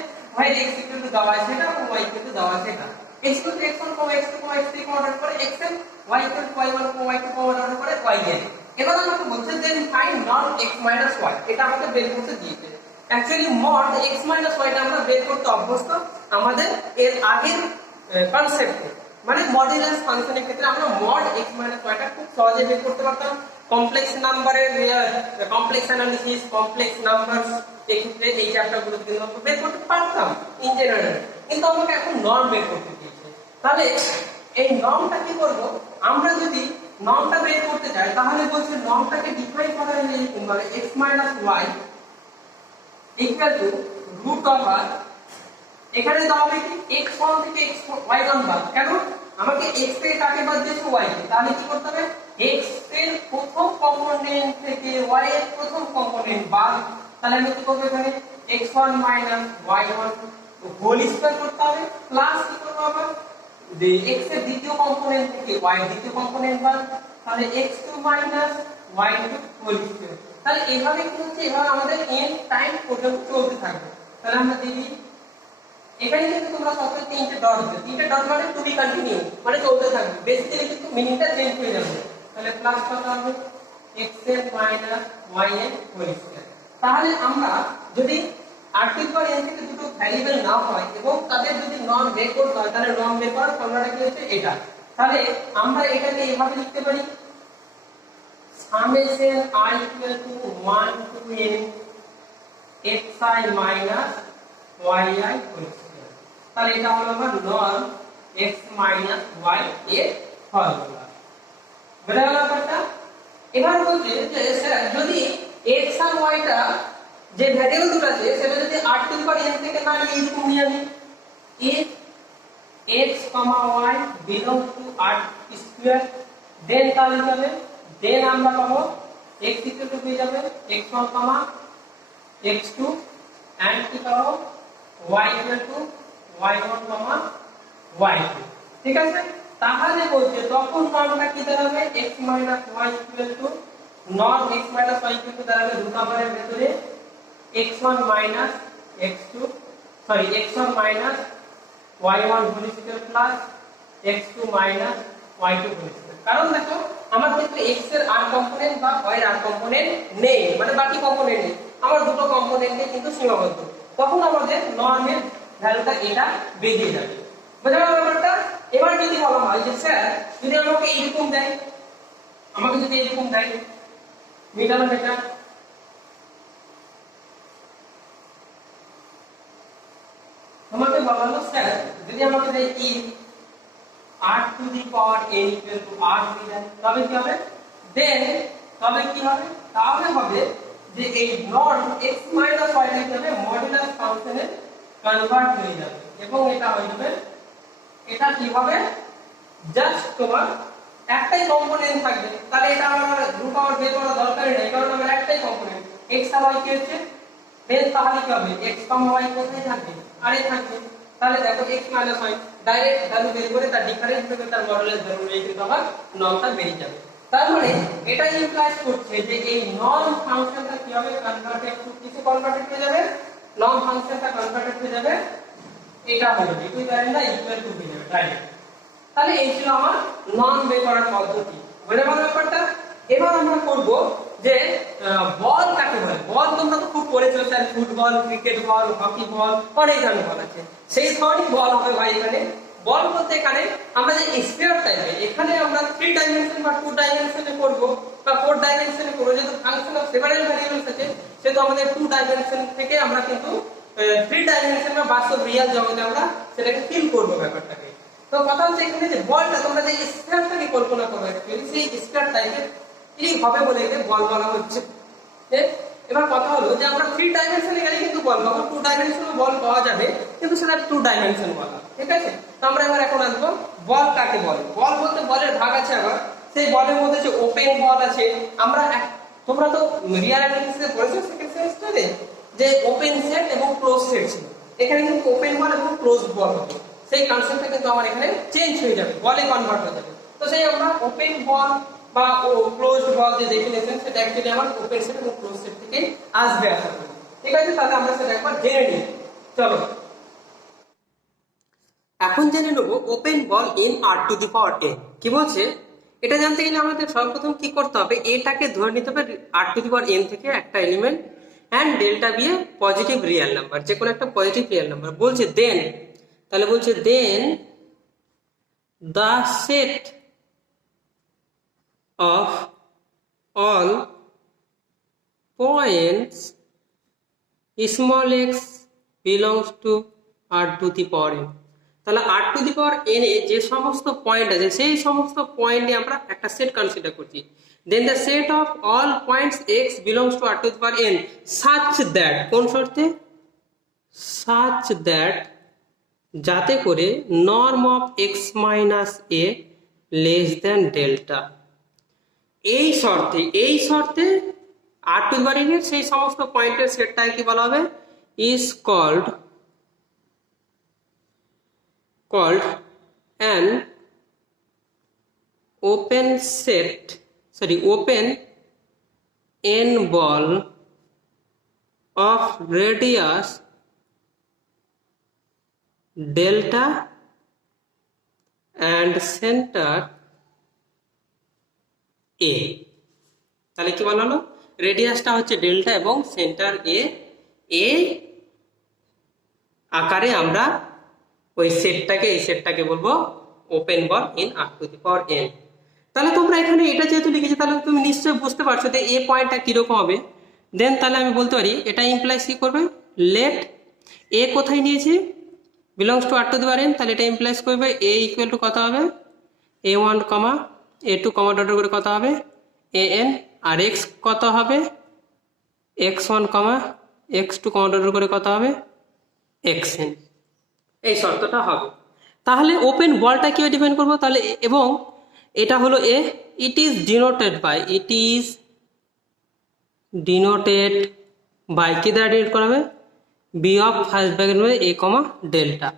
y x ইকুয়াল টু দেওয়া আছে এটা এবং y ইকুয়াল টু দেওয়া আছে এটা। x equal to x1, x2, x3 dot করে xn, y equal to y1, y2 dot করে yn। এবার আমাকে বলছে then find norm x minus y, এটা আমাকে বের করতে দিয়েছে। Actually mod x minus y টা আমরা বের করতে অভ্যস্ত আমাদের এর আগের কনসেপ্টে, মানে মডুলাস ফাংশনের ক্ষেত্রে আমরা মড x মাইনাস y টা খুব সহজে বের করতে পারতাম। কমপ্লেক্স নাম্বারের কমপ্লেক্স অ্যানালিসিস, কমপ্লেক্স নাম্বারস এই ক্ষেত্রে এই চ্যাপ্টারগুলো কিন্তু আমরা বের করতে পারতাম ইন জেনারেল, কিন্তু আমাকে এখন নর্ম বের করতে দিয়েছে। তাহলে এই নর্মটা কি করব, আমরা যদি নর্মটা বের করতে চাই তাহলে বলছে নর্মটাকে ডিফাইন করা হলে এরকম ভাবে x minus y equal to root over, এখানে দাও হবে কি x1 থেকে y1 বাদ, কেন আমাকে x থেকে কাকে বাদ দিয়েছে y কে, তাহলে কি করতে হবে x এর প্রথম কম্পোনেন্ট থেকে y এর প্রথম কম্পোনেন্ট বাদ, তাহলে আমি কি করব এখানে x1 y1 হোল স্কয়ার করতে হবে, প্লাস কি করব আবার যে x এর দ্বিতীয় কম্পোনেন্ট থেকে y এর দ্বিতীয় কম্পোনেন্ট বাদ, তাহলে x2 y2 হোল স্কয়ার। তাহলে এভাবে কি হচ্ছে, এভাবে আমাদের n টাইম পর্যন্ত চলতে থাকবে। তাহলে আমরা দেখি এখানে কিন্তু তোমরা সবসময় তিনটে ডট দিবে, তিনটে ডট মানে টু বি কন্টিনিউ, মানে চলতে থাকবে, বেসিক্যালি কিন্তু মিনিংটা চেঞ্জ হয়ে যাবে। তাহলে প্লাস কত হবে xn yn হোল স্কয়ার। তাহলে আমরা যদি r to the power n থেকে দুটো ভ্যারিয়েবল না হয় এবং তাদের যদি নর্ম বের করতে হয়, তাহলে নর্ম বের করার ফর্মুলাটা কি হচ্ছে এটা। তাহলে আমরা এটাকে এভাবে লিখতে পারি summation I equal to 1 to n xi minus yi whole square। তাহলে এটা হলো আমার নর্ম x minus y এর ফর্মুলা, বুঝা গেল ব্যাপারটা? এবার বলছে যে স্যার যদি x আর y টা যে ভ্যারিয়েবল দুটো আছে সেটা যদি r to the power n থেকে না নিয়ে এরকম নিয়ে আনি, if x, y belongs to r square, then তাহলে হবে দেন আমরা পাবো x ইকুয়াল টু পেয়ে যাবে x1, x2 এন্ড কি পাবো y equal to y1, y2, ঠিক আছে। তাহলে বলছে তখন নর্মটা কি দাঁড়াবে x minus y equal to norm x minus y equal to দাঁড়াবে রুট ওভারের ভিতরে x1 minus x2 sorry x1 minus y1 whole square plus x2 minus y2 whole square. কারণ দেখো আমার কিন্তু x এর r কম্পোনেন্ট বা y এর r কম্পোনেন্ট নেই, মানে বাকি কম্পোনেন্ট নেই, আমার দুটো কম্পোনেন্টে কিন্তু সীমাবদ্ধ, তখন আমাদের নরমের ভ্যালুটা এটা বেরিয়ে যাবে। বুঝা গেল ব্যাপারটা? এবার যদি বলা হয় যে স্যার যদি আমাকে এইরকম দেয়, আমাকে যদি এরকম দেয় মিটার মিটার, আমাকে বলা হলো স্যার যদি আমাকে দেয় কি r to the power n equal to r দেয়, তবে কি হবে? দেন তবে কি হবে? তাহলে হবে যে এই নর্ম x মাইনাস y হয়ে যাবে মডুলাস ফাংশনে কনভার্ট হয়ে যাবে, এবং এটা হয়ে যাবে, এটা কি হবে? জাস্ট তোমার একটাই কম্পোনেন্ট থাকবে, তাহলে এটা আমার গ্রুপ পাওয়ার বের করা দরকার নেই, কারণ আমার একটাই কম্পোনেন্ট x আর y কি হচ্ছে। দেন তাহলে কি হবে? x y কোথায় থাকবে? আরে থাকবে, তাহলে দেখো x y ডাইরেক্ট ভ্যালু বের করে তার ডিফারেন্স থেকে তার মডুলাস ভ্যালু নিয়ে কিন্তু আবার নর্মটা বেরিয়ে যাবে। তার মানে এটা ইমপ্লাইজ করছে যে এই নর্ম ফাংশনটা কি হবে? কনভার্টেড টু কিছু কনভার্টেড হয়ে যাবে, নর্ম ফাংশনটা কনভার্টেড হয়ে যাবে, এটা হয়ে যাবে ইকুইভ্যালেন্ট না ইকুয়াল টু হয়ে যাবে ডাইরেক্ট। তাহলে এই ছিল আমার নর্ম বের করার পদ্ধতি। বুঝে গেল ব্যাপারটা? এবার আমরা করব যে বল কাকে বলে। বল তোমরা তো খুব পড়েছো sir, football, cricket ball, hockey ball, অনেক ধরনের বল আছে, সেই ধরনের বল হবে ভাই এখানে। বল বলতে এখানে আমরা যে স্ফিয়ার টাইপে, এখানে আমরা 3 ডাইমেনশন বা 2 ডাইমেনশনে করব বা 4 ডাইমেনশনে করব, যেহেতু ফাংশন অফ সেভারাল ভ্যারিয়েবলস আছে সেহেতু আমাদের 2 ডাইমেনশন থেকে আমরা কিন্তু 3 ডাইমেনশন বা বাস্তব রিয়েল জগতে আমরা সেটাকে ফিল করব ব্যাপারটাকে। তো কথা হচ্ছে এখানে যে বলটা তোমরা যে স্ফিয়ারটাকে কল্পনা করো, অ্যাকচুয়ালি সেই স্ফিয়ার টাইপের এই হবে বলে একে বল বলা হচ্ছে। এবার কথা হলো যে আমরা 3 ডাইমেনশনে গেলে কিন্তু বল পাবো, 2 ডাইমেনশনে বল পাওয়া যাবে কিন্তু সেটা 2 ডাইমেনশন বলা, ঠিক আছে? তো আমরা এবার এখন আসবো বল কাকে বলে। বল বলতে বলের ভাগ আছে আবার, সেই বলের মধ্যে যে ওপেন বল আছে, আমরা তোমরা তো রিয়াল অ্যানালিসিসে পড়েছো সেকেন্ড সেমিস্টারে যে ওপেন সেট এবং ক্লোজ সেট ছিল, এখানে কিন্তু ওপেন বল এবং ক্লোজ বল হবে, সেই কনসেপ্টটা কিন্তু আমার এখানে চেঞ্জ হয়ে যাবে, বলে কনভার্ট হয়ে যাবে। তো সেই আমরা ওপেন বল বা ক্লোজড বল যে ডেফিনিশন সেটা অ্যাকচুয়ালি আমার ওপেন সেট এবং ক্লোজ সেট থেকে আসবে আশা করি, ঠিক আছে? তাহলে আমরা সেটা একবার জেনে নিই। চলো এখন জেনে নেব open ball in r to the power n কি বলছে। এটা জানতে গেলে আমাদের সর্বপ্রথম কি করতে হবে, এটাকে ধরে নিতে হবে r to the power n থেকে একটা element and delta be a positive real number, যে কোনো একটা পজিটিভ রিয়েল নাম্বার। বলছে দেন, তাহলে বলছে দেন the set of all points small x belongs to r to the power n। তাহলে r to the power n এ যে সমস্ত পয়েন্ট আছে সেই সমস্ত পয়েন্টে আমরা একটা সেট কনসিডার করছি। then the set of all points x belongs to r to the power n such that, কোন শর্তে? such that যাতে করে norm of x minus a less than delta, এই শর্তে r to the power n এর সেই সমস্ত পয়েন্টের সেটটাকে কি বলা হবে? Is called an open n ball of radius delta and center a। তাহলে কি বলা হলো? রেডিয়াসটা হচ্ছে ডেল্টা এবং সেন্টার এ আকারে আমরা ওই সেটটাকে বলবো open ball in r to the power n। তাহলে তোমরা এখানে এটা যেহেতু লিখেছো তাহলে তুমি নিশ্চয়ই বুঝতে পারছো যে এ পয়েন্টটা কিরকম হবে। দেন তাহলে আমি বলতে পারি এটা ইমপ্লাইজ কি করবে, লেট এ কোথায় নিয়েছি? Belongs to r to the power n, তাহলে এটা ইমপ্লাইজ করবে a ইকুয়াল টু কত হবে? a1 কমা a2 কমা ডট করে কত হবে? an, আর x কত হবে? x1 কমা x2 কমা ডট করে কত হবে? xn। এই শর্তটা হবে। তাহলে ওপেন বলটা কিভাবে ডিফাইন করবো? তাহলে এবং এটা হলো এ, ইট ইজ ডিনোটেড বাই কি দ্বারা ডিনোট করা হবে? বি অফ ফার্স্ট ব্র্যাকেট মধ্যে এ কমা ডেল্টা,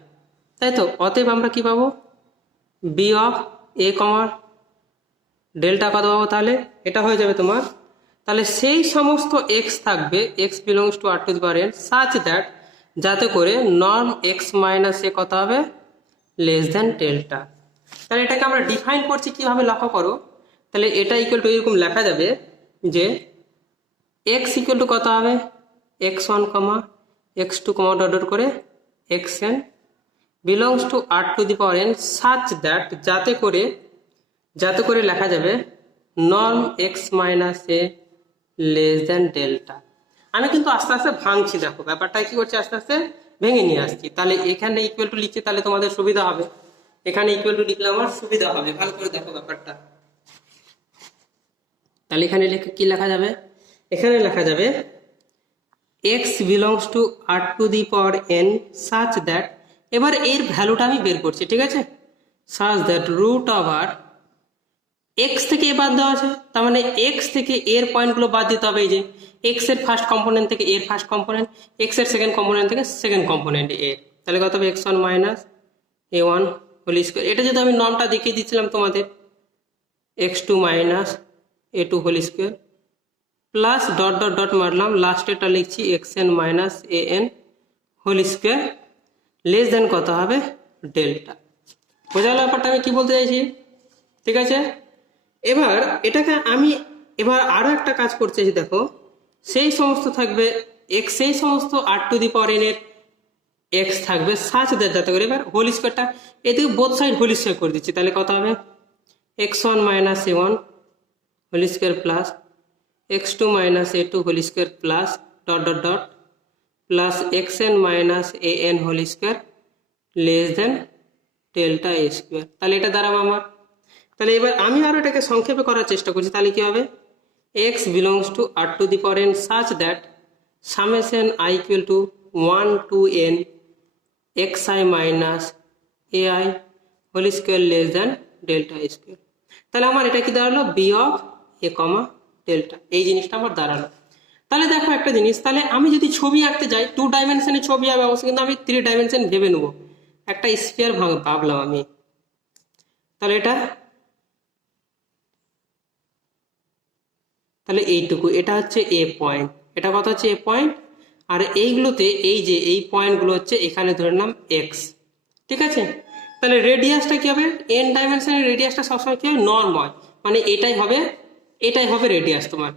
তাই তো? অতএব আমরা কি পাবো? B of a comma delta কত পাবো? তাহলে এটা হয়ে যাবে তোমার, তাহলে সেই সমস্ত এক্স থাকবে x belongs to r to the power n such that, যাতে করে নর্ম x মাইনাস এ কত হবে? Less than delta. তাহলে এটাকে আমরা ডিফাইন করছি কিভাবে লক্ষ্য করো। তাহলে এটা ইকুয়াল টু এরকম লেখা যাবে যে এক্স ইকুয়াল টু কত হবে x1 কমা x2 কমা ডট ডট করে xn belongs to r to the power n such that যাতে করে লেখা যাবে norm x minus a less than delta. আমি কিন্তু আস্তে আস্তে ভাঙছি, দেখো ব্যাপারটা কি করছি, আস্তে আস্তে ভেঙে নিয়ে আসছি। তাহলে এখানে ইকুয়াল টু লিখছি, তাহলে তোমাদের সুবিধা হবে, এখানে ইকুয়াল টু লিখলে আমার সুবিধা হবে। ভালো করে দেখো ব্যাপারটা। তাহলে এখানে কি লেখা যাবে, এখানে লেখা যাবে x belongs to r to the power n such that, এবার এর ভ্যালুটা আমি বের করছি, ঠিক আছে, such that root over x থেকে এ বাদ দেওয়া আছে, তার মানে এক্স থেকে এর পয়েন্টগুলো বাদ দিতে হবে। এই যে এক্স এর ফার্স্ট কম্পোনেন্ট থেকে এর ফার্স্ট কম্পোনেন্ট, এক্স এর সেকেন্ড কম্পোনেন্ট থেকে সেকেন্ড কম্পোনেন্ট এর, তাহলে কত হবে x1 minus a1 whole square. এটা যদি আমি নর্মটা দেখিয়ে দিচ্ছিলাম তোমাদের, x2 minus a2 whole square plus dot dot dot মারলাম, লাস্টেরটা লিখছি xn minus an whole square less than কত হবে ডেল্টা। বোঝা গেল ব্যাপারটা আমি কি বলতে চাইছি, ঠিক আছে। এবার এটাকে আমি এবার আরো একটা কাজ করতে চাইছি, দেখো সেই সমস্ত থাকবে এক্স, সেই সমস্ত r to the power n এর এক্স থাকবে সাচ দ্যাট, যাতে করে এবার হোল স্কোয়ারটা এদিকে বোথ সাইড হোল স্কোয়ার করে দিচ্ছি, তাহলে কত হবে x1 minus a1 whole square plus x2 minus a2 whole square plus dot dot dot plus xn minus an whole square less than delta a square. তাহলে এটা দাঁড়াবো আমার। তাহলে এবার আমি আরো এটাকে সংক্ষেপে করার চেষ্টা করছি, তাহলে কি হবে x belongs to r to the power n such that summation i equal to 1 to n xi minus ai whole square less than delta square. তাহলে আমার এটা কি দাঁড়ালো b of a comma delta, এই জিনিসটা আমার দাঁড়ালো। তাহলে দেখো একটা জিনিস, তাহলে আমি যদি ছবি আঁকতে যাই 2 ডাইমেনশনে ছবি হবে অবশ্যই, কিন্তু আমি 3 ডাইমেনশন ভেবে নেবো। একটা স্ফিয়ার ভাবলাম আমি, তাহলে তাহলে এইটুকু, এটা হচ্ছে এ পয়েন্ট, এটা কত হচ্ছে এ পয়েন্ট, আর এইগুলোতে এই যে এই পয়েন্টগুলো হচ্ছে এখানে ধরে নাম এক্স, ঠিক আছে। তাহলে রেডিয়াসটা কি হবে, এন ডাইমেনশনের রেডিয়াসটা সবসময় কি হবে নর্ম হয়, মানে এটাই হবে রেডিয়াস তোমার,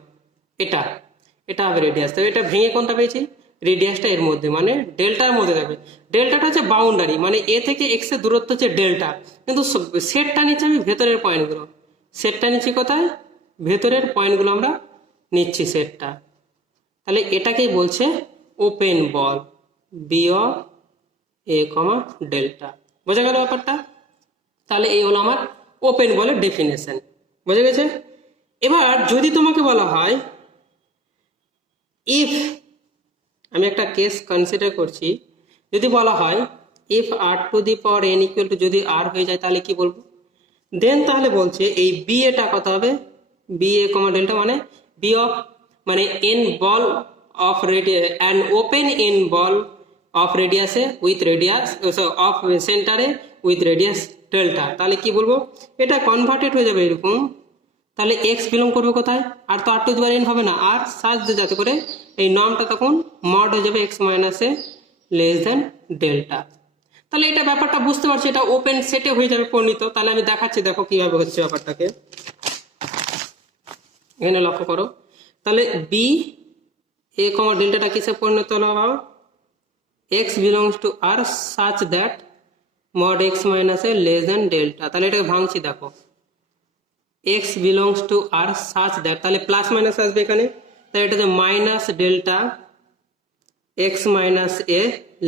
এটা হবে রেডিয়াস। তবে এটা ভেঙে কোনটা পেয়েছি, রেডিয়াসটা এর মধ্যে মানে ডেল্টার মধ্যে যাবে। ডেল্টাটা হচ্ছে বাউন্ডারি, মানে এ থেকে এক্স এর দূরত্ব হচ্ছে ডেল্টা, কিন্তু সেটটা নিচ্ছি আমি ভেতরের পয়েন্টগুলো, সেটটা নিচ্ছি কোথায়, ভেতরের পয়েন্টগুলো আমরা নিচ্ছি সেটটা। তাহলে এটাকেই বলছে open ball B of a comma delta. বোঝা গেল ব্যাপারটা। তাহলে এই হলো আমার ওপেন বলের ডেফিনেশন, বোঝা গেছে। এবার যদি তোমাকে বলা হয় ইফ, আমি একটা কেস কনসিডার করছি, যদি বলা হয় if r to the power n equal to যদি r হয়ে যায় তাহলে কি বলবো, দেন তাহলে বলছে এই বি এটা কত হবে, বি এ কমা ডেল্টা মানে বি অফ মানে N ball of radius and open N ball of রেডিয়াসে উইথ রেডিয়াস অফ সেন্টারে উইথ রেডিয়াস ডেল্টা। তাহলে কি বলবো, এটা কনভার্টেড হয়ে যাবে এরকম, তাহলে এক্স বিলং করবে কোথায়, আর তো r to the power n হবে না, আর সার্চ যাতে করে এই নর্মটা তখন মড হয়ে যাবে x minus a less than delta. তাহলে এটা ব্যাপারটা বুঝতে পারছি, এটা ওপেন সেটে হয়ে যাবে পরিণত। তাহলে আমি দেখাচ্ছি, দেখো কিভাবে হচ্ছে ব্যাপারটাকে, এখানে লক্ষ্য করো। তাহলে বি এ কমা ডেল্টাটা কিসে পরিণত হলো, x belongs to R such that mod x minus a less than delta. তাহলে এটাকে ভাঙছি, দেখো x belongs to R such that, তাহলে প্লাস মাইনাস আসবে এখানে, তাহলে এটাতে minus delta x minus a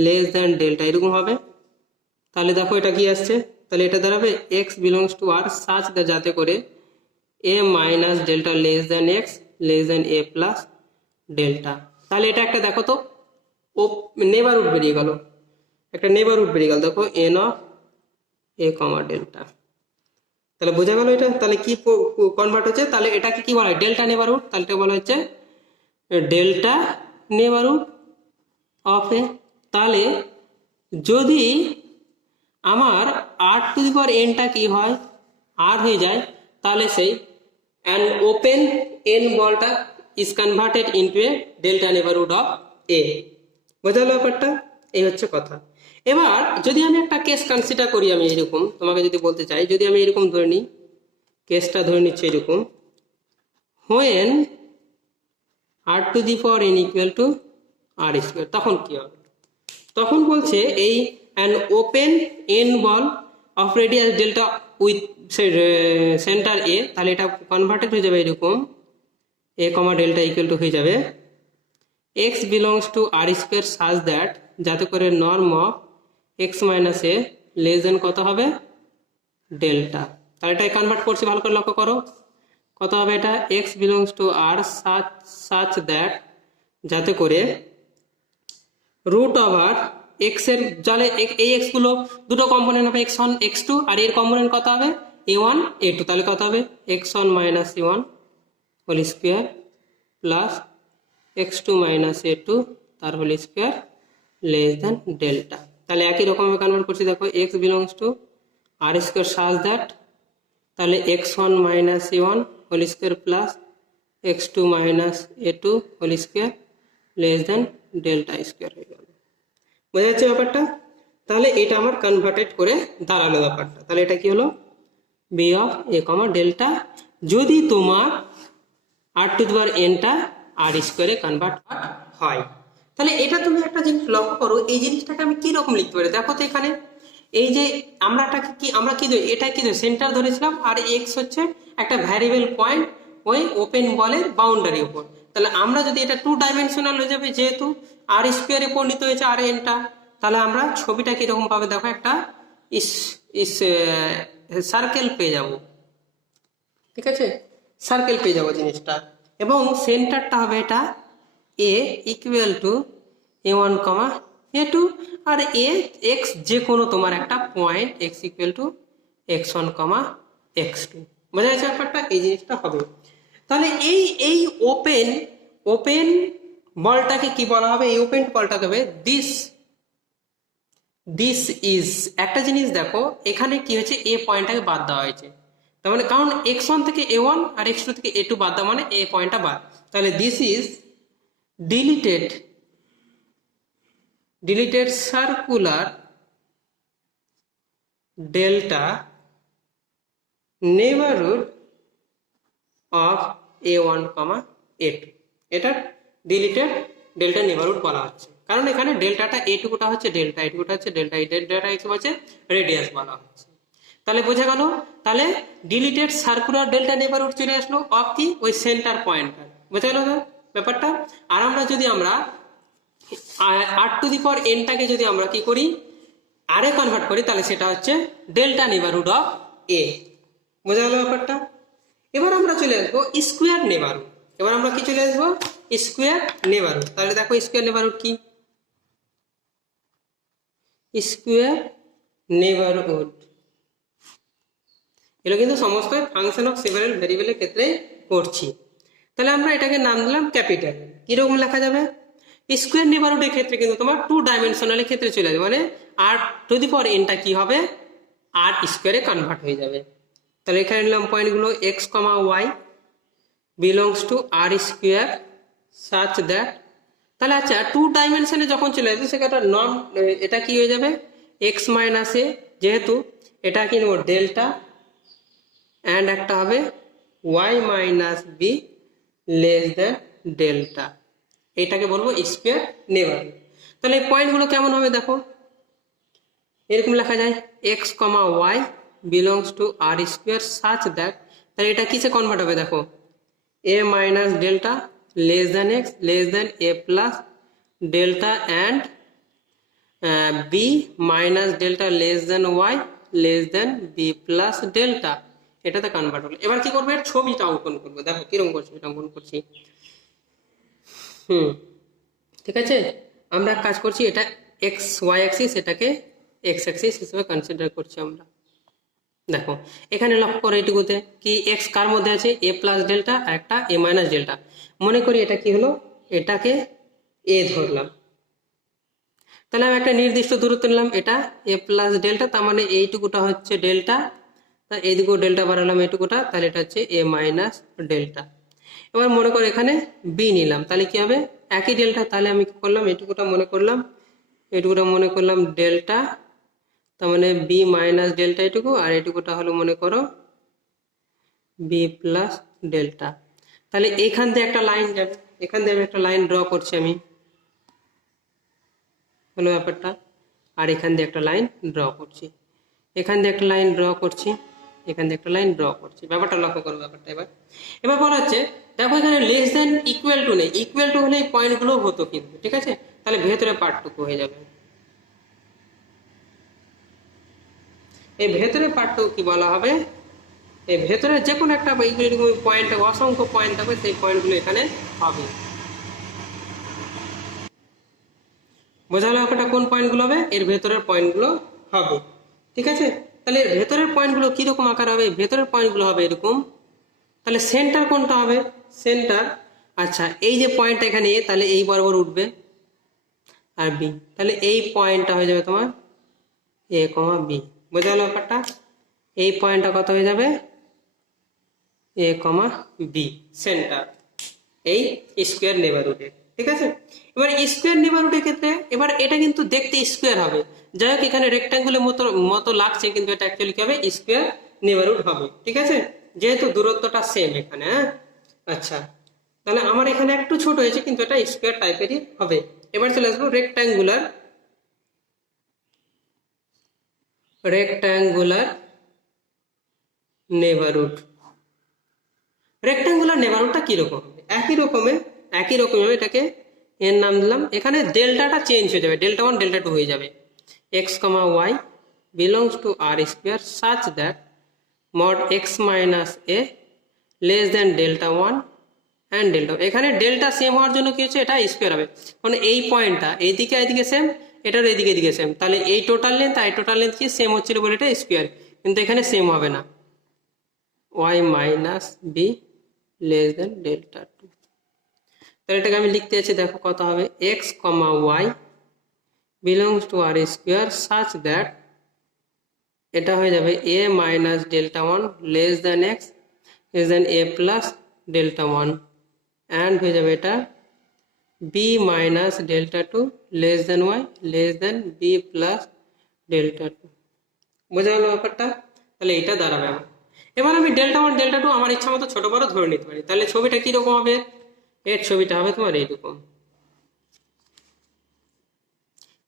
less than delta এরকম হবে। তাহলে দেখো এটা কি আসছে, তাহলে এটা দাঁড়াবে x belongs to R such that যাতে করে a minus delta less than x less than a plus delta. তাহলে এটা একটা দেখো তো ও নেবারহুড বেরিয়ে গেল, একটা নেবারহুড বেরিয়ে গেল, দেখো N of a comma delta. তাহলে বোঝা গেল এটা, তাহলে কি কনভার্ট হচ্ছে, তাহলে এটাকে কি বলা হয় ডেল্টা নেবারহুড, তাহলে এটা বলা হচ্ছে ডেল্টা নেবারহুড অফ এ। তাহলে যদি আমার r টু দি পাওয়ার nটা কি হয়, r হয়ে যায়, তাহলে সেই অ্যান ওপেন n বলটা is converted into a delta neighbourhood of a. বোঝা গেল ব্যাপারটা, এই হচ্ছে কথা। এবার যদি আমি একটা কেস কনসিডার করি, আমি এরকম তোমাকে যদি বলতে চাই, যদি আমি এরকম ধরে নিই কেসটা ধরে নিচ্ছে এরকম, when r to the power n equal to r square, তখন কি হবে? তখন বলছে এই an open N ball of radius delta with centre a, তাহলে এটা কনভার্টেড হয়ে যাবে এরকম, a comma delta equal to হয়ে যাবে x belongs to r square such that, যাতে করে norm of x minus a less than কত হবে? ডেল্টা। তাহলে এটাই কনভার্ট করছি, ভালো করে লক্ষ্য করো কত হবে এটা, x belongs to r such that, যাতে করে রুট ওভার এক্স এর জালে এই এক্স গুলো দুটো কম্পোনেন্ট হবে x1 x2, আর এর কম্পোনেন্ট কত হবে a1 a2, তাহলে কত হবে x1 minus a1 whole square plus x2 minus a2 তার whole square less than delta. তাহলে একই রকমভাবে কনভার্ট করছি, দেখো x belongs to r square such that, তাহলে x1 minus a1 whole square plus x2 minus a2 whole square less than delta square হয়ে গেল। বোঝা যাচ্ছে ব্যাপারটা? তাহলে এটা আমার কনভার্টেড করে দাঁড়ালো ব্যাপারটা। তাহলে এটা কি হলো, B of a comma delta, যদি তোমার r টু দি পাওয়ার nটা r স্কোয়ারে কনভার্ট হয়। তাহলে এটা তুমি একটা জিনিস লক্ষ্য করো, এই জিনিসটাকে আমি কি রকম লিখতে পারি দেখো তো। এখানে এই যে আমরা কি এটা কি সেন্টার ধরেছিলাম, আর x হচ্ছে একটা ভ্যারিয়েবল পয়েন্ট ওই ওপেন বলের বাউন্ডারির উপর। তাহলে আমরা যদি এটা 2 ডাইমেনশনাল হয়ে যাবে, যেহেতু আর স্কোয়ারে পরিণত হয়েছে আর এনটা, তাহলে আমরা ছবিটা কিরকম পাবে দেখো, একটা সার্কেল পেয়ে যাব, ঠিক আছে, সার্কেল পেয়ে যাবো জিনিসটা, এবং সেন্টারটা হবে এটা a equal to a1 comma a2, আর এ এক্স যে কোনো তোমার একটা point x equal to x1 comma x2। বোঝা যাচ্ছে ব্যাপারটা? এই জিনিসটা হবে। তাহলে এই ওপেন বলটাকে কি বলা হবে? এই ওপেন বলটাকে হবে দিস ইজ, একটা জিনিস দেখো এখানে কি হয়েছে, এ পয়েন্টটাকে বাদ দেওয়া হয়েছে, তার মানে কারণ x1 থেকে a1 আর x2 থেকে a2 বাদ দেওয়া মানে এ পয়েন্টটা বাদ। তাহলে this is deleted circular delta neighbourhood of a1 comma a2, এটা ডিলিটেড ডেল্টা নেইবারহুড বলা হচ্ছে, কারণ এখানে ডেল্টাটা এটুকুটা হচ্ছে ডেল্টা, এটুকুটা হচ্ছে ডেল্টা, এই ডেল্টাটা হিসেবে হচ্ছে রেডিয়াস বলা হচ্ছে। তাহলে বোঝা গেল, তাহলে ডিলিটেড সার্কুলার ডেল্টা নেইবারহুড চলে আসলো অফ কি, ওই সেন্টার পয়েন্টটা। বোঝা গেল ব্যাপারটা? আর আমরা যদি r টু দি পাওয়ার nটাকে যদি আমরা কি করি, আর এ কনভার্ট করি, তাহলে সেটা হচ্ছে ডেল্টা নেইবারহুড অফ এ। বোঝা গেল ব্যাপারটা? এবার আমরা চলে আসবো স্কোয়ার নেইবারহুড। এবার আমরা কি চলে আসবো, স্কোয়ার নেইবারহুড। তাহলে দেখো স্কোয়ার নেইবারহুড কি, স্কোয়ার নেইবারহুড এগুলো কিন্তু সমস্ত ফাংশন অফ সেভারাল ভেরিয়েবলের ক্ষেত্রে করছি। তাহলে আমরা এটাকে নাম দিলাম ক্যাপিটাল। কিরকম লেখা যাবে, স্কোয়ার নেইবারহুডের ক্ষেত্রে কিন্তু তোমার 2 ডাইমেনশনালের ক্ষেত্রে চলে যাবে, মানে r টু দি পাওয়ার nটা কি হবে, r স্কোয়ারে কনভার্ট হয়ে যাবে। তাহলে এখানে নিলাম পয়েন্টগুলো x comma y belongs to r square such that, তাহলে আচ্ছা 2 ডাইমেনশনে যখন চলে আসবে সেটা এটা কি হয়ে যাবে, x মাইনাস এ, যেহেতু এটা কি নেব ডেল্টা, অ্যান্ড একটা হবে y minus b less than delta, এটাকে বলবো স্কোয়ার নেইবারহুড। তাহলে এই পয়েন্টগুলো কেমন হবে দেখো, এরকম লেখা যায় x comma y belongs to r square such that, তাহলে এটা কিসে কনভার্ট হবে দেখো, a minus delta less than x less than a plus delta, and b minus delta less than y less than b plus delta, এটাতে convert হলো। এবার কি করবো, এর ছবিটা অঙ্কন করবো, দেখো কিরকম করে ছবিটা অঙ্কন করছি। ঠিক আছে, আমরা কাজ করছি এটা এক্স ওয়াই অ্যাক্সিস, এটাকে এক্স অ্যাক্সিস হিসেবে কনসিডার করছি আমরা। দেখো এখানে লক্ষ্য করো এইটুকুতে কি এক্স কার মধ্যে আছে, এ প্লাস ডেল্টা আর একটা এ মাইনাস ডেল্টা। মনে করি এটা কি হলো, এটাকে এ ধরলাম, তাহলে আমি একটা নির্দিষ্ট দূরত্ব নিলাম, এটা এ প্লাস ডেল্টা, তার মানে এইটুকুটা হচ্ছে ডেল্টা, এইদিকেও ডেল্টা বাড়ালাম এইটুকুটা, তাহলে এটা হচ্ছে এ মাইনাস ডেল্টা। এবার মনে করো এখানে বি নিলাম, তাহলে কি হবে একই ডেল্টা, তাহলে আমি কি করলাম এইটুকুটা মনে করলাম ডেল্টা, তার মানে বি মাইনাস ডেল্টা এটুকু, আর এটুকুটা হলো মনে করো বি প্লাস ডেল্টা। তাহলে এইখান দিয়ে একটা লাইন যাবে, এখান দিয়ে আমি একটা লাইন ড্র করছি আমি, হলো ব্যাপারটা। আর এখান দিয়ে একটা লাইন ড্র করছি, এখান দিয়ে একটা লাইন ড্র করছি, এখান দিয়ে একটা লাইন ড্র করছি। ব্যাপারটা লক্ষ্য করো ব্যাপারটা। এবার বলা হচ্ছে দেখো এখানে লেস দেন ইকুয়াল টু নেই, ইকুয়াল টু হলে এই পয়েন্টগুলো হতো কিন্তু, ঠিক আছে? তাহলে ভেতরে পার্টটুকু হয়ে যাবে। এই ভেতরে পার্টটুকু কি বলা হবে? এই ভেতরে যে কোনো একটা পয়েন্ট, অসংখ্য পয়েন্ট থাকবে, সেই পয়েন্টগুলো এখানে হবে। বোঝালো ব্যাপারটা? কোন পয়েন্টগুলো হবে? এর ভেতরের পয়েন্টগুলো হবে, ঠিক আছে? তাহলে এর ভেতরের পয়েন্টগুলো কিরকম আকার হবে? ভেতরের পয়েন্টগুলো হবে এরকম। তাহলে সেন্টার কোনটা হবে? সেন্টার, আচ্ছা এই যে পয়েন্ট এখানে এ, তাহলে এই বরাবর উঠবে, আর বি, তাহলে এই পয়েন্টটা হয়ে যাবে তোমার এ কমা বি। বোঝা গেল ব্যাপারটা? এই পয়েন্টটা কত হয়ে যাবে? এ কমা বি, সেন্টার এই স্কোয়ার নেবারহুডে, ঠিক আছে? এবার স্কোয়ার নেবারহুডের ক্ষেত্রে এবার এটা কিন্তু দেখতে স্কোয়ার হবে, যাই হোক এখানে রেক্টাঙ্গুলের মতো লাগছে, কিন্তু এটা অ্যাকচুয়ালি কি হবে? স্কোয়ার নেবারহুড হবে, ঠিক আছে? যেহেতু দূরত্বটা সেম এখানে, হ্যাঁ আচ্ছা। তাহলে আমার এখানে একটু ছোট হয়েছে, কিন্তু এটা স্কোয়ার টাইপেরই হবে। এবার চলে আসবো রেক্টাঙ্গুলার নেবারহুড। রেক্টাঙ্গুলার নেবারহুডটা কিরকম হবে? একই রকমের এটাকে এর নাম দিলাম। এখানে ডেল্টাটা চেঞ্জ হয়ে যাবে, ডেল্টা 1 ডেল্টা 2 হয়ে যাবে। X comma y belongs to R square such that mod x minus a less than delta 1 and delta. এখানে ডেল্টা সেম হওয়ার জন্য কি হচ্ছে? এটা স্কোয়ার হবে, মানে এই পয়েন্টটা এইদিকে এদিকে সেম, এটার এদিকে সেম, তাহলে এই টোটাল লেন্থ আর এই টোটাল লেন্থ কি সেম হচ্ছিল বলে এটা স্কোয়ার, কিন্তু এখানে সেম হবে না। Y minus b less than delta 2। তাহলে এটাকে আমি লিখতে যাচ্ছি, দেখো কত হবে? X comma y belongs to R square such that, এটা হয়ে যাবে a minus delta 1 less than x less than a plus delta 1, and হয়ে যাবে এটা b minus delta 2 less than y less than b plus delta 2। বোঝা গেল ব্যাপারটা? তাহলে এটা দাঁড়াবে আমার। এবার আমি ডেল্টা 1 ডেল্টা 2 আমার ইচ্ছা মতো ছোট বড় ধরে নিতে পারি। তাহলে ছবিটা কিরকম হবে? এর ছবিটা হবে তোমার এইরকম,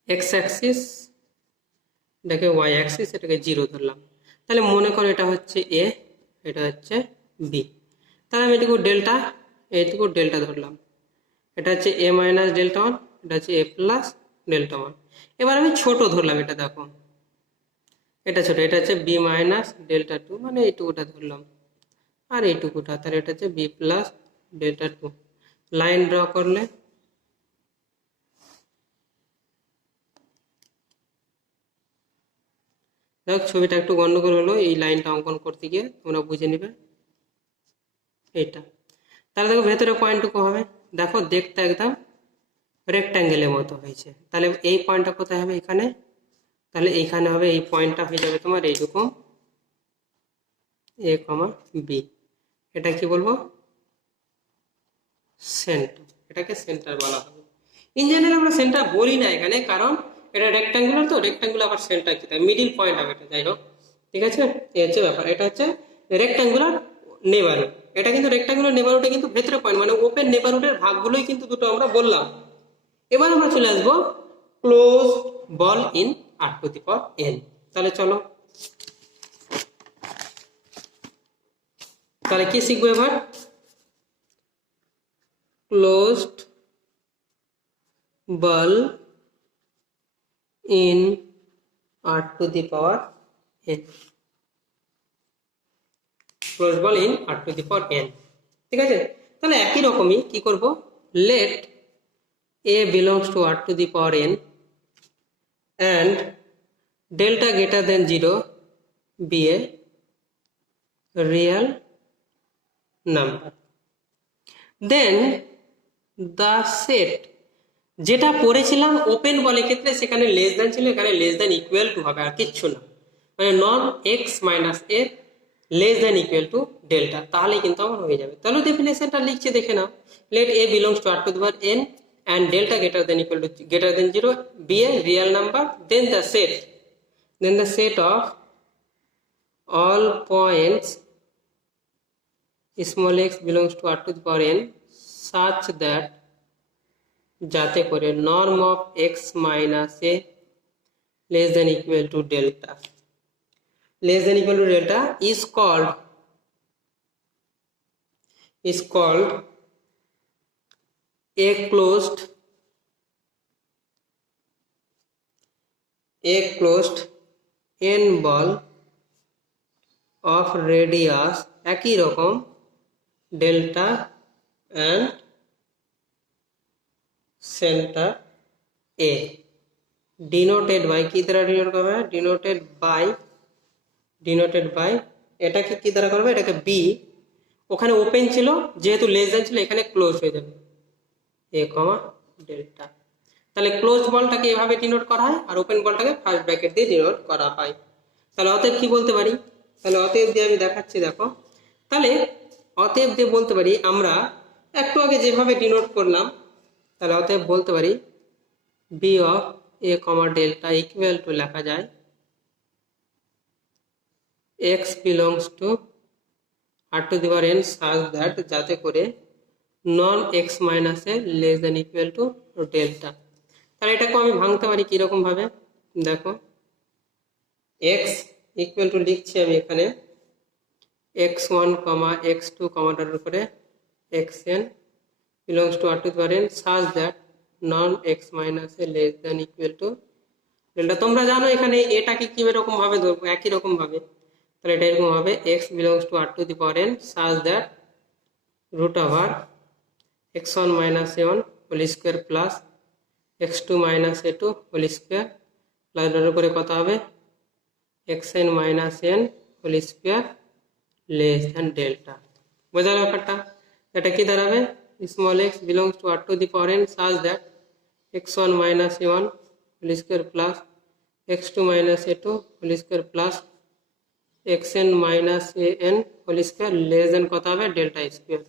এক্স অ্যাক্সিস, এটাকে ওয়াই অ্যাক্সিস, এটাকে 0 ধরলাম। তাহলে মনে করো এটা হচ্ছে এ, এটা হচ্ছে বি। তাহলে আমি এইটুকু ডেল্টা ধরলাম। এটা হচ্ছে এ মাইনাস ডেল্টা 1, এটা হচ্ছে এ প্লাস ডেল্টা 1। এবার আমি ছোট ধরলাম, এটা দেখো এটা ছোট, এটা হচ্ছে বি মাইনাস ডেল্টা 2, মানে এইটুকুটা ধরলাম, আর এইটুকুটা, তাহলে এটা হচ্ছে b plus delta 2। Line draw করলে দেখ ছবিটা একটু গন্ডগোল হলো, এই লাইনটা অঙ্কন করতে গিয়ে তোমরা বুঝে নিবে এইটা। তাহলে দেখো ভেতরে পয়েন্টটুকু হবে, দেখো দেখতে একদম রেক্ট্যাঙ্গেলের মতো হয়েছে। তাহলে এই পয়েন্টটা কোথায় হবে? এখানে। তাহলে এইখানে হবে, এই পয়েন্টটা হয়ে যাবে তোমার এইরকম এ কমা বি। এটা কি বলবো? সেন্টার, এটাকে সেন্টার বলা হবে। ইন জেনারেল আমরা সেন্টার বলি না এখানে, কারণ এটা রেক্ট্যাঙ্গুলার, তো রেক্ট্যাঙ্গুলার আবার সেন্টার কি তাই মিডিল পয়েন্ট হবে এটা, যাই হোক ঠিক আছে। এই হচ্ছে ব্যাপার, এটা হচ্ছে রেক্ট্যাঙ্গুলার নেবারহুড। এটা কিন্তু রেক্ট্যাঙ্গুলার নেবারহুডে কিন্তু ভেতরে পয়েন্ট, মানে ওপেন নেবারহুডের ভাগগুলোই কিন্তু দুটো আমরা বললাম। এবার আমরা চলে আসবো ক্লোজ বল ইন r⁴n। তাহলে চলো, তাহলে কি শিখবো এবার? Closed ball in r⁴n, close ball in r⁴n, ঠিক আছে। তাহলে একই রকমই কি করব? Let a belongs to r⁴n and delta greater than 0 be a real number, then the set, যেটা পড়েছিলাম ওপেন বলের ক্ষেত্রে সেখানে লেস দেন ছিল, এখানে লেস দেন ইকুয়াল টু হবে, আর কিচ্ছু না, মানে নন x minus a less than equal to delta, তাহলেই কিন্তু আমার হয়ে যাবে। তাহলে ডেফিনেশনটা লিখছি, দেখে নাও। Let a belongs to r⁴n and delta greater than 0 be a real number, then the set of all points small x belongs to r to the power n such that যাতে করে norm of x minus a less than equal to delta is called a closed n ball of radius একই রকম delta and center a denoted by কি দ্বারা denote করবে denoted by এটাকে কি দ্বারা করবে এটাকে b ওখানে ওপেন ছিল যেহেতু লেস দ্যান ছিল এখানে ক্লোজ হয়ে যাবে a কমা ডেল্টা তাহলে ক্লোজ বলটাকে এভাবে ডিনোট করা হয় আর ওপেন বলটাকে ফার্স্ট ব্র্যাকেট দিয়ে ডিনোট করা হয় তাহলে অতএব কি বলতে পারি তাহলে অতএব দিয়ে আমি দেখাচ্ছি দেখো তাহলে অতএব দিয়ে বলতে পারি আমরা একটু আগে যেভাবে ডিনোট করলাম তাহলে অতএব বলতে পারি b of a comma delta equal two লেখা যায় x belongs to r to the power n such that যাতে করে non x minus a less than equal to delta তাহলে এটাকে আমি ভাঙতে পারি কি রকম ভাবে দেখো x ইকুয়াল টু লিখছি আমি এখানে x1 x2 ডটের উপরে xn belongs to r to the power n such that non x minus a less than equal to delta তোমরা জানো এখানে এটাকে কি রকম ভাবে ধরবো একই রকম ভাবে তাহলে এটা এরকম হবে x belongs to r to the power n such that root over x1 minus a1 whole square plus x2 minus a2 whole square plus এর উপরে কত হবে xn minus n whole square less than delta বোঝা গেল ব্যাপারটা এটা কি দাঁড়াবে small x belongs to r to the power n such that x1 minus a1 whole square plus x2 minus a2 whole square plus xn minus an whole square less than কত হবে delta square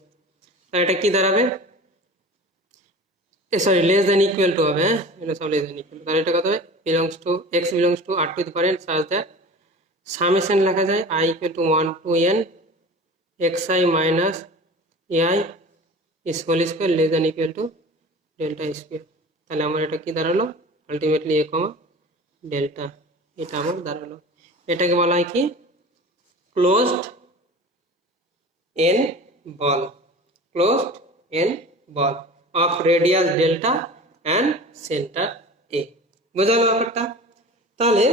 তাহলে এটা কি দাঁড়াবে sorry less than equal to হবে এটা সব less than equal তাহলে এটা কত হবে x belongs to r to the power n such that summation লেখা যায় I equal to 1 to n xi minus ai is whole square less than equal to delta square তাহলে আমার এটা কি দাঁড়ালো আলটিমেটলি a কমা ডেল্টা এটা আমার দাঁড়ালো এটাকে বলা হয় কি closed n ball of radius delta and center a বোঝা গেল ব্যাপারটা তাহলে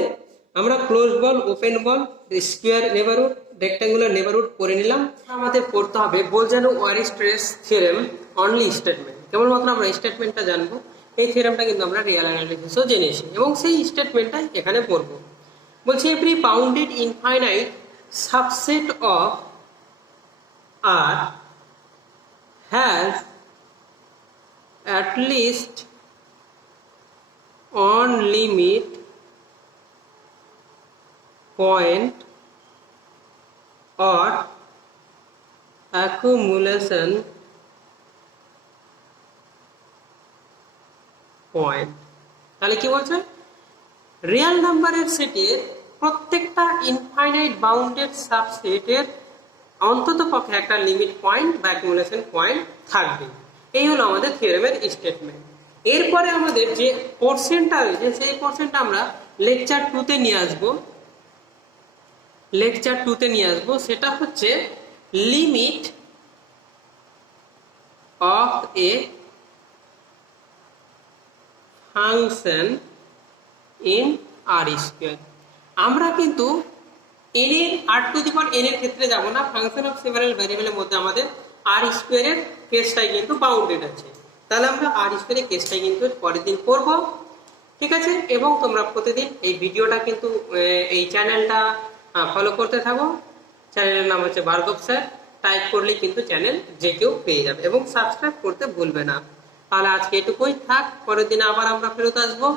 আমরা close ball open ball square neighbourhood rectangular neighbourhood পড়ে নিলাম আমাদের পড়তে হবে Bolzano Weierstrass theorem only statement কেবলমাত্র আমরা স্টেটমেন্টটা জানবো এই থিওরেমটা কিন্তু আমরা রিয়েল অ্যানালিসিসও জেনেছি এবং সেই স্টেটমেন্টটাই এখানে পড়বো বলছি every bounded infinite subset of R has at least on limit point or accumulation point তাহলে কি বলছে রিয়েল নাম্বারের সেটের প্রত্যেকটা ইনফাইনাইট বাউন্ডেড সাবসেটের অন্তত পক্ষে একটা লিমিট পয়েন্ট বা অ্যাকুমুলেশন পয়েন্ট থাকবে এই হলো আমাদের থিওরেমের স্টেটমেন্ট এরপরে আমাদের যে পোরশনটা রয়েছে সেই পোরশনটা আমরা লেকচার 2 তে নিয়ে আসবো সেটা হচ্ছে limit of a function in R square আমরা কিন্তু n এর r to the power n এর ক্ষেত্রে যাব না ফাংশন অফ সেভারাল ভ্যারিয়েবলের মধ্যে আমাদের r স্কয়ারের কেসটাই কিন্তু বাউন্ডেড আছে তাহলে আমরা r স্কয়ারের কেসটাই কিন্তু পরের দিন করব ঠিক আছে এবং তোমরা প্রতিদিন এই ভিডিওটা কিন্তু এই চ্যানেলটা ফলো করতে থাকো চ্যানেলের নাম হচ্ছে ভার্গব স্যার টাইপ করলে কিন্তু চ্যানেল যে কেউ পেয়ে যাবে এবং সাবস্ক্রাইব করতে ভুলবে না তাহলে আজকে এটুকুই থাক পরের দিন আবার আমরা ফেরত আসবো